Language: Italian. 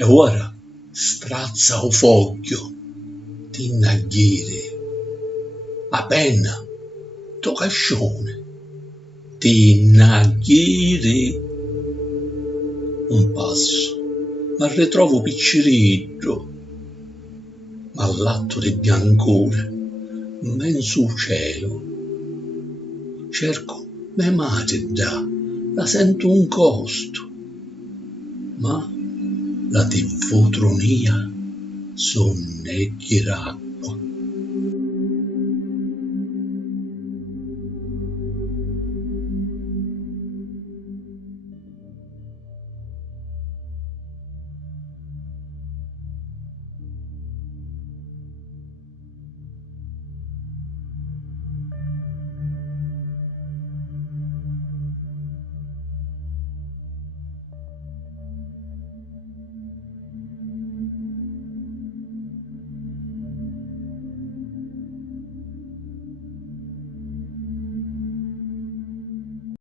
E ora strazza o foglio di nagliere, a penna, to cascione, di nagliere. Un passo, ma ritrovo picciriddo, ma l'atto di biancore, immenso cielo. Cerco me madre la sento un costo, ma la tiffotronia sonnecchierà